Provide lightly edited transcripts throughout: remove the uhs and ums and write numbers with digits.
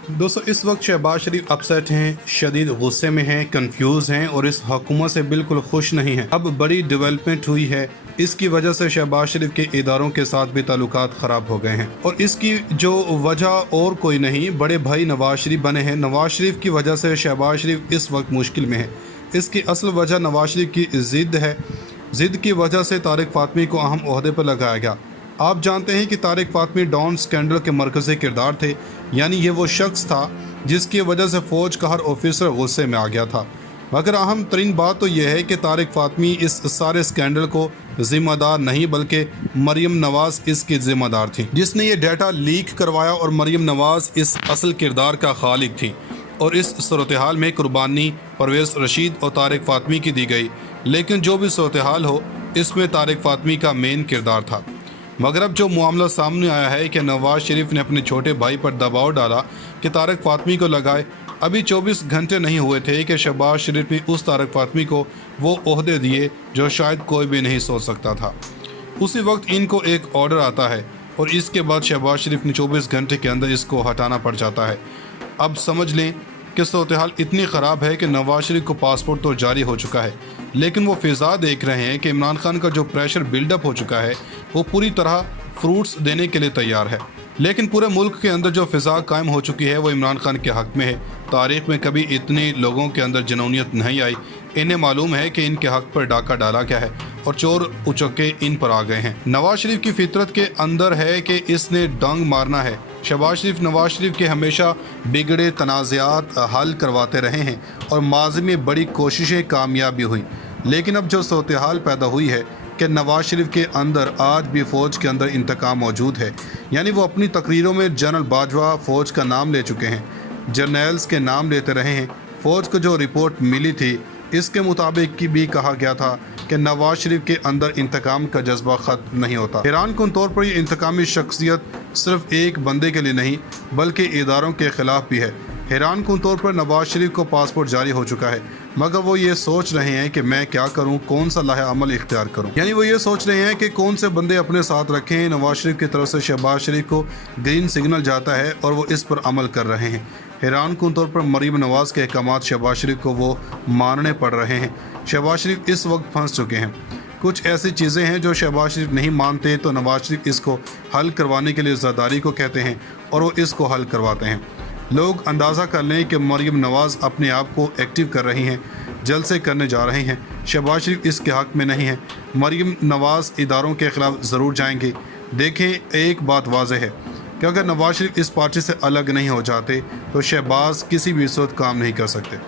दोस्तों इस वक्त शहबाज शरीफ अपसेट हैं, शदीद गुस्से में हैं, कंफ्यूज हैं और इस हुकूमत से बिल्कुल खुश नहीं हैं। अब बड़ी डेवलपमेंट हुई है, इसकी वजह से शहबाज शरीफ के इदारों के साथ भी ताल्लुकात ख़राब हो गए हैं और इसकी जो वजह और कोई नहीं, बड़े भाई नवाज शरीफ बने हैं। नवाज शरीफ की वजह से शहबाज शरीफ इस वक्त मुश्किल में है। इसकी असल वजह नवाज शरीफ की ज़िद है। ज़िद की वजह से तारिक फ़ातमी को अहम ओहदे पर लगाया गया। आप जानते हैं कि तारिक फ़ातमी डॉन स्कैंडल के मरकज़ी किरदार थे, यानी ये वो शख्स था जिसकी वजह से फ़ौज का हर ऑफिसर गुस्से में आ गया था। मगर अहम तरीन बात तो यह है कि तारिक फ़ातमी इस सारे स्कैंडल को ज़िम्मेदार नहीं बल्कि मरीम नवाज़ इसकी ज़िम्मेदार थी, जिसने ये डाटा लीक करवाया और मरीम नवाज़ इस असल किरदार का खालिक थी। और इस सूरत हाल में कुर्बानी परवेज़ रशीद और तारिक फ़ातमी की दी गई, लेकिन जो भी सूरत हाल हो इसमें तारिक फ़ातमी का मेन किरदार था। मगर अब जो मामला सामने आया है कि नवाज शरीफ ने अपने छोटे भाई पर दबाव डाला कि तारिक फ़ातमी को लगाए। अभी 24 घंटे नहीं हुए थे कि शहबाज शरीफ ने उस तारिक फ़ातमी को वो ओहदे दिए जो शायद कोई भी नहीं सोच सकता था। उसी वक्त इनको एक ऑर्डर आता है और इसके बाद शहबाज शरीफ ने 24 घंटे के अंदर इसको हटाना पड़ जाता है। अब समझ लें कि सूरत हाल इतनी ख़राब है कि नवाज शरीफ को पासपोर्ट तो जारी हो चुका है, लेकिन वो फ़िज़ा देख रहे हैं कि इमरान खान का जो प्रेशर बिल्डअप हो चुका है वो पूरी तरह फ्रूट्स देने के लिए तैयार है। लेकिन पूरे मुल्क के अंदर जो फ़िज़ा कायम हो चुकी है वो इमरान खान के हक़ में है। तारीख़ में कभी इतने लोगों के अंदर जनूनियत नहीं आई। इन्हें मालूम है कि इनके हक़ पर डाका डाला गया है और चोर उचक्के इन पर आ गए हैं। नवाज शरीफ की फितरत के अंदर है कि इसने डंग मारना है। शहबाज शरीफ नवाज शरीफ के हमेशा बिगड़े तनाज़ात हल करवाते रहे हैं और माज़ी में बड़ी कोशिशें कामयाब भी हुई। लेकिन अब जो सूरत हाल पैदा हुई है कि नवाज शरीफ के अंदर आज भी फ़ौज के अंदर इंतकाम मौजूद है, यानी वो अपनी तकरीरों में जनरल बाजवा फ़ौज का नाम ले चुके हैं, जर्नल्स के नाम लेते रहे हैं। फ़ौज को जो रिपोर्ट मिली थी इसके मुताबिक की भी कहा गया था कि नवाज शरीफ के अंदर इंतकाम का जज्बा ख़त्म नहीं होता। हैरान कुन तौर पर ये इंतकामी शख्सियत सिर्फ एक बंदे के लिए नहीं बल्कि इदारों के ख़िलाफ़ भी है। हैरान कुन तौर पर नवाज शरीफ को पासपोर्ट जारी हो चुका है, मगर वो ये सोच रहे हैं कि मैं क्या करूं, कौन सा लाहे अमल इख्तियार करूं। यानी वो ये सोच रहे हैं कि कौन से बंदे अपने साथ रखें। नवाज शरीफ की तरफ से शहबाज शरीफ को ग्रीन सिग्नल जाता है और वो इस पर अमल कर रहे हैं। हैरान कुन तौर पर मरीम नवाज़ के अहकामात शहबाज शरीफ को वो मानने पड़ रहे हैं। शहबाज शरीफ इस वक्त फंस चुके हैं। कुछ ऐसी चीज़ें हैं जो शहबाज शरीफ नहीं मानते तो नवाज शरीफ इसको हल करवाने के लिए ज़रदारी को कहते हैं और वो इसको हल करवाते हैं। लोग अंदाज़ा कर लें कि मरीम नवाज़ अपने आप को एक्टिव कर रही हैं, जलसे करने जा रहे हैं। शहबाज शरीफ इसके हक़ में नहीं है। मरीम नवाज़ इदारों के ख़िलाफ़ ज़रूर जाएंगे। देखें, एक बात वाज़ेह है कि अगर नवाज शरीफ इस पार्टी से अलग नहीं हो जाते तो शहबाज किसी भी सूरत काम नहीं कर सकते।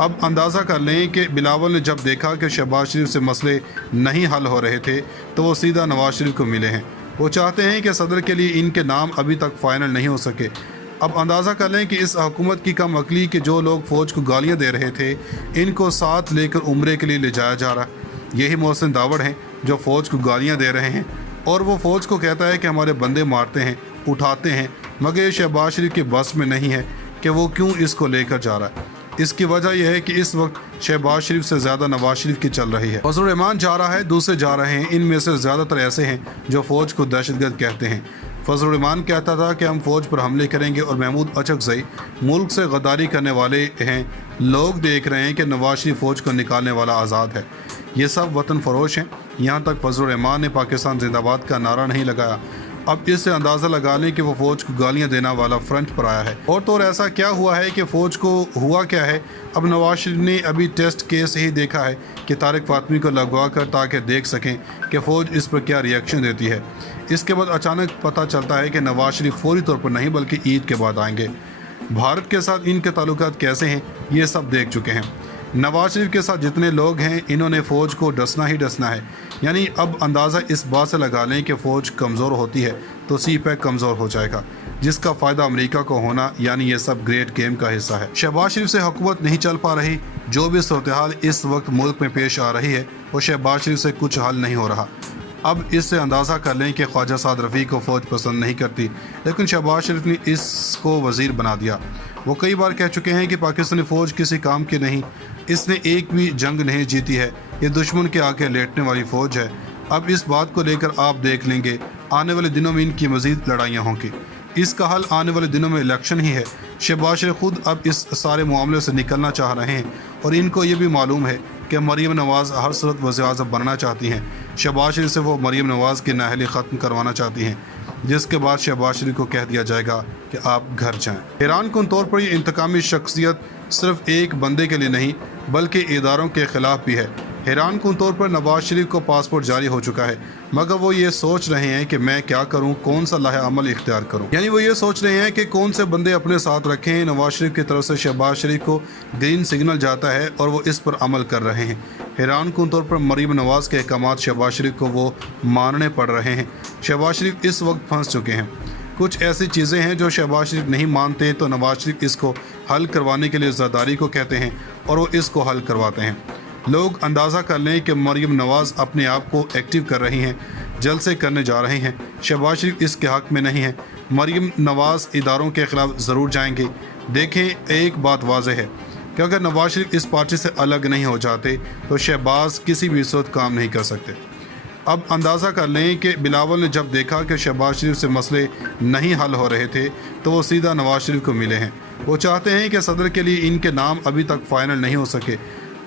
अब अंदाज़ा कर लें कि बिलावल ने जब देखा कि शहबाज शरीफ से मसले नहीं हल हो रहे थे तो वो सीधा नवाज शरीफ को मिले हैं। वो चाहते हैं कि सदर के लिए इनके नाम अभी तक फ़ाइनल नहीं हो सके। अब अंदाज़ा कर लें कि इस हुकूमत की कम अकली के जो लोग फ़ौज को गालियाँ दे रहे थे इनको साथ लेकर उम्रे के लिए ले जाया जा रहा। यही मोहसिन दावड़ हैं जो फ़ौज को गालियाँ दे रहे हैं और वो फ़ौज को कहता है कि हमारे बंदे मारते हैं, उठाते हैं, मगर ये शहबाज शरीफ के बस में नहीं है कि वो क्यों इसको लेकर जा रहा है। इसकी वजह यह है कि इस वक्त शहबाज शरीफ से ज़्यादा नवाज शरीफ की चल रही है। फजल रहमान जा रहा है, दूसरे जा रहे हैं। इनमें से ज़्यादातर ऐसे हैं जो फ़ौज को दहशतगर्द कहते हैं। फजल रहमान कहता था कि हम फ़ौज पर हमले करेंगे और महमूद अचकज़ई मुल्क से गद्दारी करने वाले हैं। लोग देख रहे हैं कि नवाज शरीफ फ़ौज को निकालने वाला आज़ाद है। ये सब वतन फ़रोश हैं। यहाँ तक फजल रहमान ने पाकिस्तान जिंदाबाद का नारा नहीं लगाया। अब इससे अंदाज़ा लगा लें कि वो फ़ौज को गालियाँ देने वाला फ्रंट पर आया है। और तो ऐसा क्या हुआ है कि फ़ौज को हुआ क्या है। अब नवाज शरीफ ने अभी टेस्ट केस ही देखा है कि तारिक फ़ातमी को लगवा कर ताकि देख सकें कि फ़ौज इस पर क्या रिएक्शन देती है। इसके बाद अचानक पता चलता है कि नवाज शरीफ फौरी तौर पर नहीं बल्कि ईद के बाद आएंगे। भारत के साथ इनके ताल्लुकात कैसे हैं ये सब देख चुके हैं। नवाज शरीफ के साथ जितने लोग हैं इन्होंने फ़ौज को डसना ही डसना है। यानी अब अंदाज़ा इस बात से लगा लें कि फ़ौज कमज़ोर होती है तो सी पैक कमज़ोर हो जाएगा, जिसका फ़ायदा अमेरिका को होना, यानी ये सब ग्रेट गेम का हिस्सा है। शहबाज शरीफ से हुकूमत नहीं चल पा रही। जो भी सूरत हाल इस वक्त मुल्क में पेश आ रही है वो शहबाज शरीफ से कुछ हल नहीं हो रहा। अब इससे अंदाज़ा कर लें कि ख्वाजा साद रफ़ी को फ़ौज पसंद नहीं करती, लेकिन शहबाज शरीफ ने इसको वज़ीर बना दिया। वो कई बार कह चुके हैं कि पाकिस्तानी फ़ौज किसी काम की नहीं, इसने एक भी जंग नहीं जीती है, ये दुश्मन के आके लेटने वाली फ़ौज है। अब इस बात को लेकर आप देख लेंगे आने वाले दिनों में इनकी मज़ीद लड़ाइयाँ होंगी। इसका हल आने वाले दिनों में इलेक्शन ही है। शहबाज शरीफ खुद अब इस सारे मामले से निकलना चाह रहे हैं और इनको ये भी मालूम है कि मरीम नवाज़ हर सूरत वज़ीर-ए-आज़म बनना चाहती हैं। शहबाज शरीफ से वो मरीम नवाज़ की नाअहली ख़त्म करवाना चाहती हैं, जिसके बाद शहबाज शरीफ को कह दिया जाएगा कि आप घर जाएं। हैरान कुन तौर पर ये इंतकामी शख्सियत सिर्फ एक बंदे के लिए नहीं बल्कि इदारों के ख़िलाफ़ भी है। हैरान कुन तौर पर नवाज शरीफ को पासपोर्ट जारी हो चुका है, मगर वो ये सोच रहे हैं कि मैं क्या करूं, कौन सा लाहे अमल इख्तियार करूं। यानी वो ये सोच रहे हैं कि कौन से बंदे अपने साथ रखें। नवाज शरीफ की तरफ से शहबाज शरीफ को ग्रीन सिग्नल जाता है और वो इस पर अमल कर रहे हैं। हैरान कुन तौर पर मरीम नवाज़ के अहकामात शहबाज शरीफ को वो मानने पड़ रहे हैं। शहबाज शरीफ इस वक्त फंस चुके हैं। कुछ ऐसी चीज़ें हैं जो शहबाज शरीफ नहीं मानते तो नवाज शरीफ इसको हल करवाने के लिए ज़रदारी को कहते हैं और वो इसको हल करवाते हैं। लोग अंदाज़ा कर लें कि मरीम नवाज़ अपने आप को एक्टिव कर रही हैं, जलसे करने जा रहे हैं। शहबाज शरीफ इसके हक़ में नहीं है। मरीम नवाज़ इदारों के ख़िलाफ़ ज़रूर जाएंगे। देखें, एक बात वाज़ेह है कि अगर नवाज शरीफ इस पार्टी से अलग नहीं हो जाते तो शहबाज किसी भी सूरत काम नहीं कर सकते। अब अंदाज़ा कर लें कि बिलावल ने जब देखा कि शहबाज शरीफ से मसले नहीं हल हो रहे थे तो वो सीधा नवाज शरीफ को मिले हैं। वो चाहते हैं कि सदर के लिए इनके नाम अभी तक फ़ाइनल नहीं हो सके।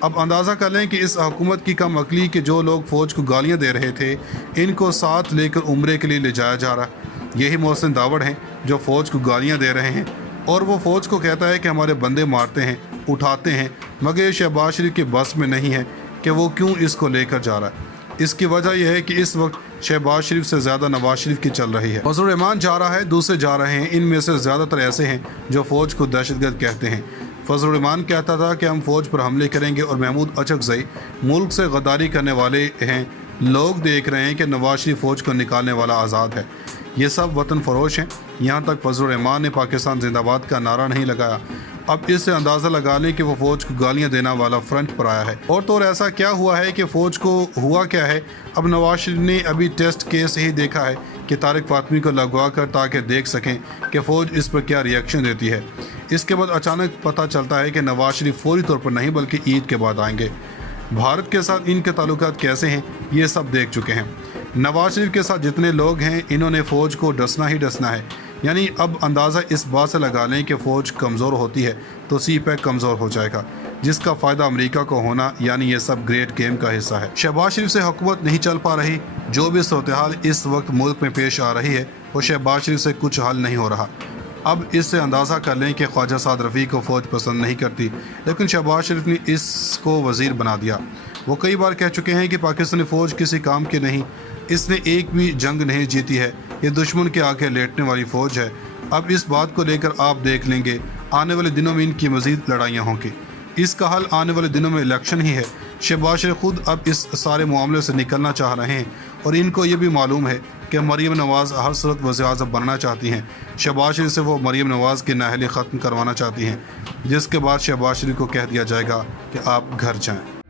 अब अंदाज़ा कर लें कि इस हुकूमत की कम अकली के जो लोग फ़ौज को गालियां दे रहे थे, इनको साथ लेकर उम्रे के लिए ले जाया जा रहा। यही मोहसिन दावड़ हैं जो फ़ौज को गालियां दे रहे हैं और वो फ़ौज को कहता है कि हमारे बंदे मारते हैं, उठाते हैं, मगर ये शहबाज शरीफ के बस में नहीं है कि वो क्यों इसको लेकर जा रहा है। इसकी वजह यह है कि इस वक्त शहबाज शरीफ से ज़्यादा नवाज शरीफ की चल रही है। फजल रहमान जा रहा है, दूसरे जा रहे हैं। इनमें से ज़्यादातर ऐसे हैं जो फ़ौज को दहशतगर्द कहते हैं। फजल रहमान कहता था कि हम फ़ौज पर हमले करेंगे और महमूद अचकज़ई मुल्क से गद्दारी करने वाले हैं। लोग देख रहे हैं कि नवाज शरीफ फ़ौज को निकालने वाला आज़ाद है। ये सब वतन फरोश हैं। यहाँ तक फजल रहमान ने पाकिस्तान जिंदाबाद का नारा नहीं लगाया। अब इससे अंदाज़ा लगा लें कि वो फ़ौज को गालियाँ देने वाला फ्रंट पर आया है। और तो ऐसा क्या हुआ है कि फ़ौज को हुआ क्या है। अब नवाज शरीफ ने अभी टेस्ट केस ही देखा है कि तारिक फातमी को लगवा कर ताकि देख सकें कि फ़ौज इस पर क्या रिएक्शन देती है। इसके बाद अचानक पता चलता है कि नवाज शरीफ फौरी तौर पर नहीं बल्कि ईद के बाद आएंगे। भारत के साथ इनके ताल्लुकात कैसे हैं ये सब देख चुके हैं। नवाज शरीफ के साथ जितने लोग हैं इन्होंने फ़ौज को डसना ही डसना है। यानी अब अंदाज़ा इस बात से लगा लें कि फ़ौज कमज़ोर होती है तो सी पैक कमज़ोर हो जाएगा, जिसका फ़ायदा अमेरिका को होना। यानी ये सब ग्रेट गेम का हिस्सा है। शहबाज शरीफ से हुकूमत नहीं चल पा रही। जो भी सूरत-ए-हाल इस वक्त मुल्क में पेश आ रही है वो शहबाज शरीफ से कुछ हल नहीं हो रहा। अब इससे अंदाज़ा कर लें कि ख्वाजा साद रफ़ी को फ़ौज पसंद नहीं करती, लेकिन शहबाज शरीफ ने इसको वज़ीर बना दिया। वो कई बार कह चुके हैं कि पाकिस्तानी फ़ौज किसी काम की नहीं, इसने एक भी जंग नहीं जीती है, ये दुश्मन के आगे लेटने वाली फ़ौज है। अब इस बात को लेकर आप देख लेंगे आने वाले दिनों में इनकी मज़ीद लड़ाइयाँ होंगी। इसका हल आने वाले दिनों में इलेक्शन ही है। शहबाज शरीफ खुद अब इस सारे मामले से निकलना चाह रहे हैं और इनको ये भी मालूम है कि मरीम नवाज़ हर सूरत वज़ीर-ए-आज़म बनना चाहती हैं। शहबाज शरीफ से वो मरीम नवाज़ की नाअहली ख़त्म करवाना चाहती हैं, जिसके बाद शहबाज शरीफ को कह दिया जाएगा कि आप घर जाएँ।